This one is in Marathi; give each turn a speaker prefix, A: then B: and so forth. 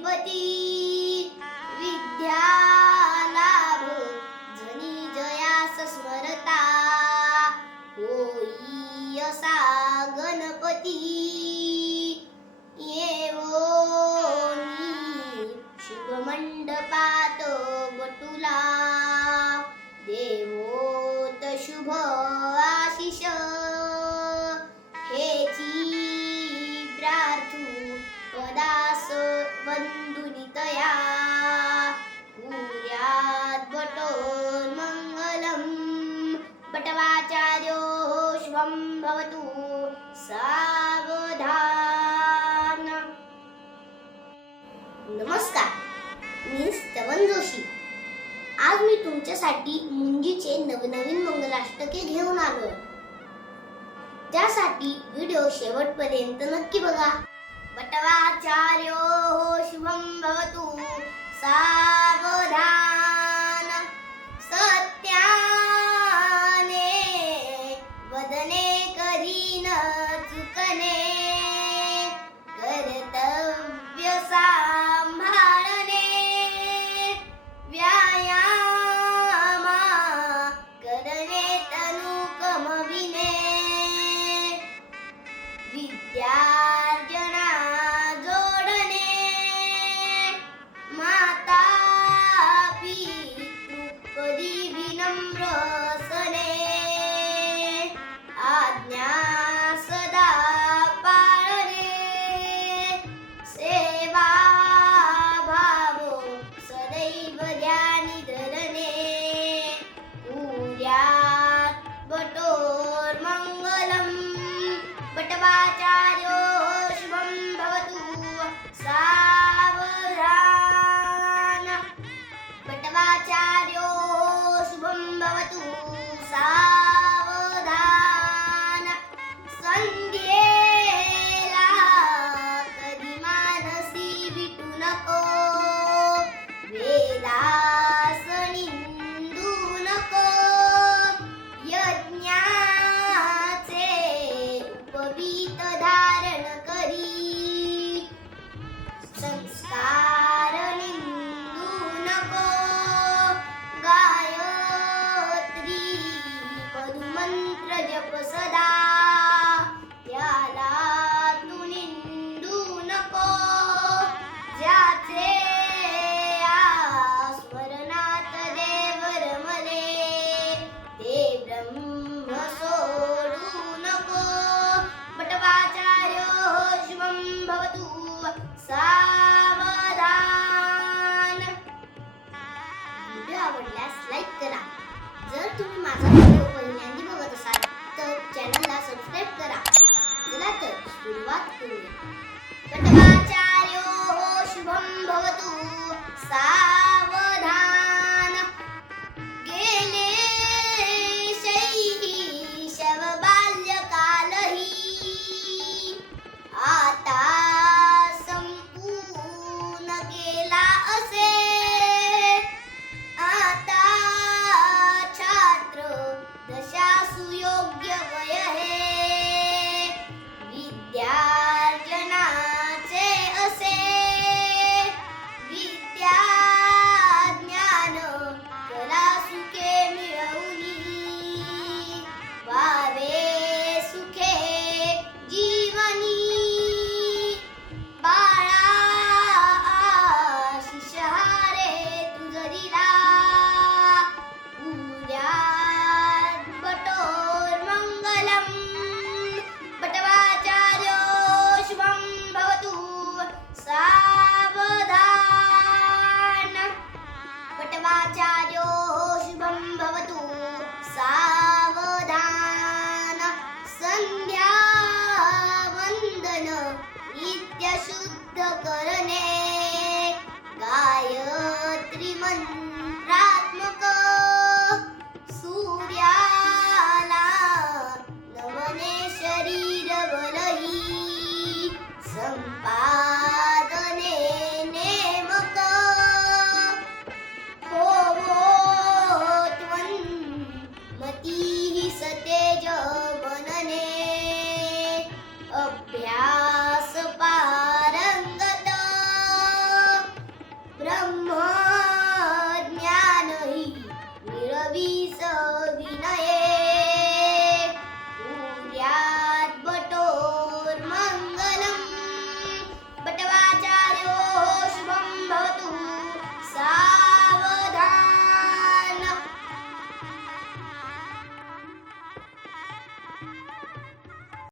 A: श्रीपती विद्याला जनी जयास स्मरता होई गणपती. येवोनी शुभमंडपात बटुला देवोत शुभ नमस्कार मी स्तवन जोशी. आज मी तुमच्यासाठी मुंजीचे नवनवीन मंगलाष्टके घेऊन आलो त्यासाठी व्हिडिओ शेवटपर्यंत नक्की बघा. बटवाचार्यो शुभं भवतु. सावधान 呀。आवडल्यास लाईक करा. जर तुम्ही माझा व्हिडिओ पहिल्यांदा बघत असाल तर चॅनलला सबस्क्राईब करा. चला तर सुरुवात करूया. आता दशा सुयोग्य वय こん。